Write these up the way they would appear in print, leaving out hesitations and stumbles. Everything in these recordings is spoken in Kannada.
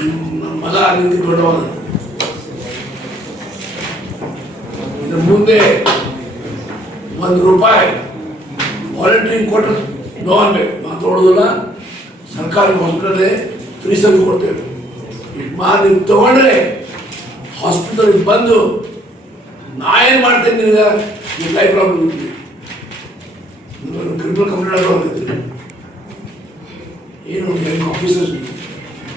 ನಮ್ಮ ಮಗ ರೀತಿ ದೊಡ್ಡವನ. ಇದ್ರ ಮುಂದೆ ₹1 ವಾಲಂಟ್ರಿಂಗ್ ಕೊಟ್ಟರೆ ನೋ ಅನ್ಬೇಕು, ಮಾತಾಡೋದಿಲ್ಲ. ಸರ್ಕಾರಿ ಹಾಸ್ಪಿಟಲೇ ಫ್ರೀ ಸರ್ವಿಸ್ ಕೊಡ್ತೇವೆ. ನೀವು ತಗೊಂಡ್ರೆ ಹಾಸ್ಪಿಟಲ್ಗೆ ಬಂದು ನಾ ಏನು ಮಾಡ್ತೇನೆ ನಿನಗೆ ನೀವು ಲೈಫ್ ಪ್ರಾಬ್ಲಮ್ ಕ್ರಿಮಿನಲ್ ಕಂಪ್ಲೇಂಟ್ ಆಗೋಗ್ತೈತಿ. ಏನು ಆಫೀಸರ್ಸ್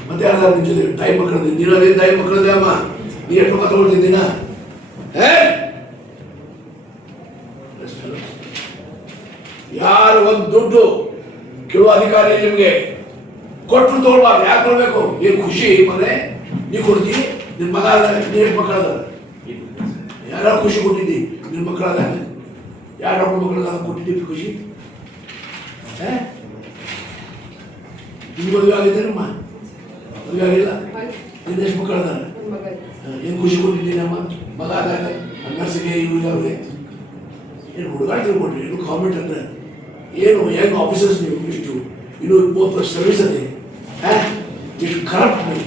ಮತ್ತೆ ಯಾರು ನಿಂತಿದೆ ತಾಯಿ ಮಕ್ಕಳದ್ದು ನೀರದೇ ತಾಯಿ ಮಕ್ಕಳದೇ ಅಮ್ಮ ನೀ ಎಷ್ಟು ಮಕ್ಕ ತಗೊಳ್ತಿದ್ದೀನ ಯಾರು ಒಂದು ದುಡ್ಡು ಕೇಳುವ ಅಧಿಕಾರಿ ನಿಮಗೆ ಕೊಟ್ಟರು ತಗೊಳ್ಬಾರ್ದು. ಯಾಕೆ ಕೊಡ್ಬೇಕು? ಏನು ಖುಷಿ ಮನೆ ನೀ ಕೊಡ್ತಿ ನಿನ್ನ ಮಗ ನೀ ಎಷ್ಟು ಮಕ್ಕಳದ ಯಾರು ಖುಷಿ ಕೊಟ್ಟಿದ್ದಿ ನಿನ್ನ ಮಕ್ಕಳದ ಯಾರು ಡಾಕ್ಟರ್ ಮಕ್ಕಳದ ಕೊಟ್ಟಿದ್ದೀವಿ ಖುಷಿ. ನಿಮ್ಗೆ ಮದುವೆ ಆಗಿದ್ದೆ ನಮ್ಮ ಮದುವೆ ಆಗಿಲ್ಲ ನಿನ್ನ ಎಷ್ಟು ಮಕ್ಕಳದ ಏನು ಖುಷಿ ಕೊಟ್ಟಿದ್ದೀನಿ ನಮ್ಮ ಮಗ ಆದಾಗ ನರ್ಸಿಗೆ ಇವ್ರಿಗೆ ಅವ್ರಿಗೆ ಏನು ಹುಡುಗಾಟ ತಿಳ್ಕೊಡ್ರಿ ಏನು ಕಾಮೆಂಟ್ ಅಂದ್ರೆ ಏನು ಹೆಂಗೆ ಆಫೀಸರ್ಸ್ ನೀವು ಇಷ್ಟು ಇನ್ನು 30 ವರ್ಷ ಸರ್ವಿಸ್ ಅದೇ ಇಷ್ಟು ಕರಪ್ಟ್ ನೀವು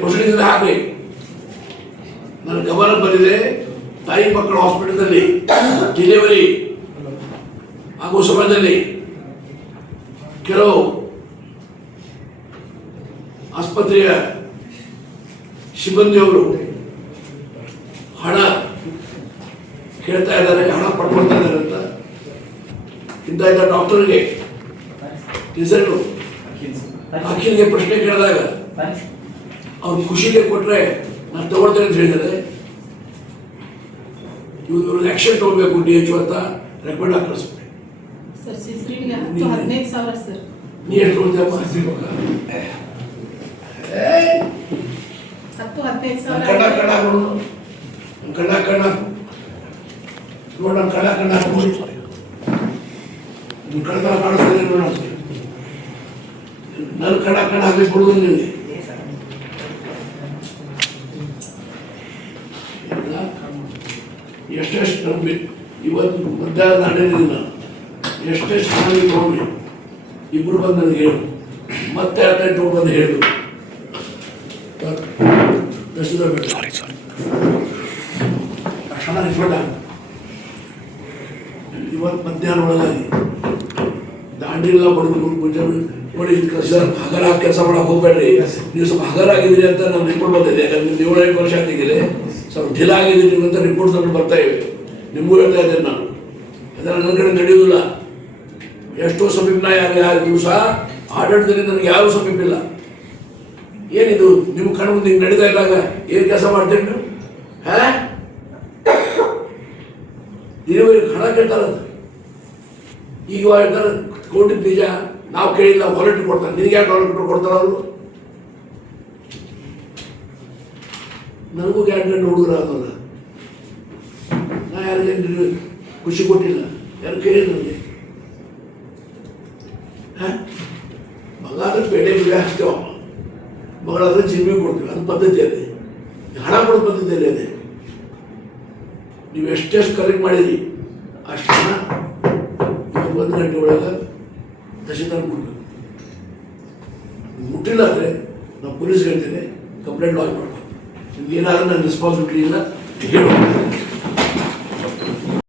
ಪ್ರೊಸೀಡಿಂಗ್ ಹಾಕಿ. ನನ್ನ ಗಮನ ಬಂದಿದೆ ತಾಯಿ ಮಕ್ಕಳ ಹಾಸ್ಪಿಟಲ್ನಲ್ಲಿ ಡೆಲಿವರಿ ಆಗುವ ಸಮಯದಲ್ಲಿ ಕೆಲವು ಆಸ್ಪತ್ರೆಯ ಸಿಬ್ಬಂದಿಯವರು ಹಣ ಕೇಳ್ತಾ ಇದ್ದಾರೆ, ಹಣ ಪಡ್ಕೊಳ್ತಾ ಇದ್ದಾರೆ ಅಂತ. ಇಂಥ ಡಾಕ್ಟರ್ಗೆ ಹೆಸರು ಅಖಿಲ್ಗೆ ಪ್ರಶ್ನೆ ಕೇಳಿದಾಗ ಅವ್ರು ಖುಷಿಗೆ ಕೊಟ್ಟರೆ ನಾನು ತಗೊಳ್ತೇನೆ ಅಂತ ಹೇಳಿದ್ದಾರೆ. ಇವ್ರು ಆಕ್ಷನ್ ತಗೋಬೇಕು DHO ಅಂತ ರೆಕಮೆಂಡ್ ಆಗಿ ಕಳಿಸ್ಬಿಟ್ಟು. ನೀ ಎಷ್ಟು ತಗೊಳ್ತೀಯಪ್ಪ? ಕಣ್ಣ ನೋಡು ಕಣ್ಣ ನೋಡ ಕಣ್ಣ ನಿಮ್ಮ ಕಣ್ಣ ಕಾಣಿಸ್ತಿದೆ ನೋಡ. ನನ್ನ ಕಣ್ಣ ಹಾಕಿ ಕೊಡುದು ನಿಮಗೆ. ಎಷ್ಟೆಷ್ಟು ನಂಬಿ ಇವತ್ತು ಮಧ್ಯಾಹ್ನ ನಡೆದಿದ್ದೀನಿ ನಾನು. ಎಷ್ಟೆಷ್ಟು ಚೆನ್ನಾಗಿ ತೊಗೊಂಡ್ರಿ ಇಬ್ಬರು ಬಂದು ನನಗೆ ಹೇಳು, ಮತ್ತೆ 18 ಬಂದು ಹೇಳು. ತಕ್ಷಣ ರಿಫಂಡ್ ಆಗ. ಇವತ್ತು ಮಧ್ಯಾಹ್ನ ಒಳಗಾಗಿ ದಾಂಡಿಲ್ಲ ಬಡವರು ಮುಂಚೆ ನೋಡಿ ಹಗರ ಕೆಲಸ ಮಾಡಕ್ಕೆ ಹೋಗ್ಬೇಡ್ರಿ. ನೀವು ಸ್ವಲ್ಪ ಹಗರ ಆಗಿದ್ದೀರಿ ಅಂತ ನಾನು ರಿಪೋರ್ಟ್ ಬಂದಿದೆ. ಯಾಕಂದ್ರೆ ನೀವು 7 ವರ್ಷ ಆಗಿದ್ದೀರಿ, ಸ್ವಲ್ಪ ಢಿಲ ಆಗಿದ್ದೀರಿ ಅಂತ ರಿಪೋರ್ಟ್ಸ್ ಬರ್ತಾ ಇವೆ. ನಿಮಗೂ ಹೇಳ್ತಾ ಇದ್ದೇನೆ ನಾನು. ಅದನ್ನು ನನ್ನ ಕಡೆ ನಡೆಯುವುದಿಲ್ಲ. ಎಷ್ಟೋ ಸಮೀಪನ ಯಾರು ದಿವಸ ಆಡಳಿತದಲ್ಲಿ ನನಗೆ ಯಾರೂ ಸಮೀಪಿಲ್ಲ. ಏನಿದು ನಿಮ್ಮ ಕಣ್ಣು ಮುಂದೆ ಹಿಂಗೆ ನಡೀತಾ ಇದ್ದಾಗ ಏನು ಕೆಲಸ ಮಾಡ್ತೀರಿ ನೀವು? ನೀವು ಹಣ ಕೇಳ್ತಾರಂತ ಈಗ ಹೇಳ್ತಾರೆ ಕೊಟ್ಟಿದ್ದು ನಿಜ, ನಾವು ಕೇಳಿಲ್ಲ ವಾಲಂಟಿಯರ್ ಕೊಡ್ತಾರೆ. ನಿನಗೆ ಯಾಕೆ ವಾಲಂಟಿಯರ್ ಕೊಡ್ತಾರೆ ಅವರು? ನನಗೂ ಗ್ಯಾರಂಟಿ ಹುಡುಗರ ಅದಲ್ಲ. ನಾ ಯಾರಿಗೆ ಖುಷಿ ಕೊಟ್ಟಿಲ್ಲ, ಯಾರು ಕೇಳಿಲ್ಲ ನನಗೆ. ಮಗಾದ್ರೆ ಬೇಳೆ ಬಿಳೆ ಹಾಕ್ತೇವ, ಮಗಳಾದ್ರೆ ಚಿಲ್ಮೆ ಕೊಡ್ತೀವಿ. ಅದು ಪದ್ಧತಿ ಅದೇ. ಹಣ ಕೊಡೋ ಪದ್ಧತಿಯಲ್ಲಿ ಅದೇ. ನೀವು ಎಷ್ಟೆಷ್ಟು ಕಲೆಕ್ಟ್ ಮಾಡಿರಿ ಅಷ್ಟು ಹಣ 1 ಗಂಟೆ ಒಳಗೆ ತಹಶೀಲ್ದಾರ್ ಕೊಡ್ಬೇಕು. ಮುಟ್ಟಿಲ್ಲ ಅಂದರೆ ನಾವು ಪೊಲೀಸ್ಗೆ ಹೇಳ್ತೇನೆ, ಕಂಪ್ಲೇಂಟ್ ಲಾಂಚ್ ಮಾಡ್ಬೇಕು. ನಿಮ್ಗೆ ಏನಾದರೂ ನನ್ನ ರೆಸ್ಪಾನ್ಸಿಬಿಲಿಟಿ ಇಲ್ಲ ಹೇಳು.